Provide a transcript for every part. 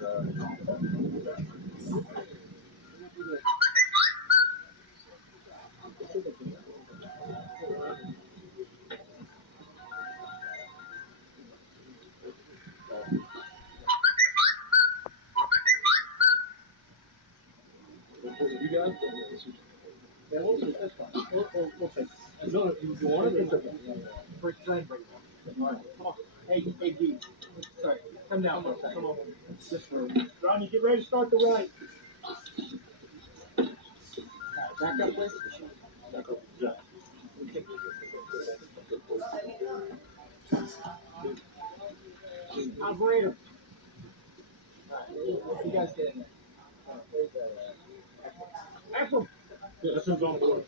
You guys? Yeah, that's fine. We'll take it. No, you want it? Try and break it. Hey, Guiy. Sorry, come down for a second. Come on. Just for Ronnie, get ready to start the right. Back up, please. Back up. Yeah. Operator. You guys get in there. Excellent. Yeah, that's who's on board.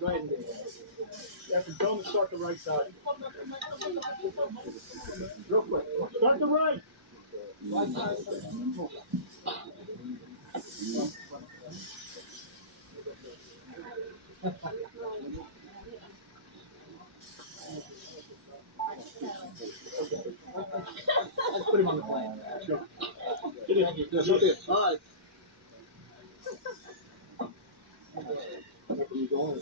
Go ahead and do it. You have to go and start the right side. Real quick. Start the right. Right side. Let's put him on the plane. Sure. Yes, okay. All right. Where are you going?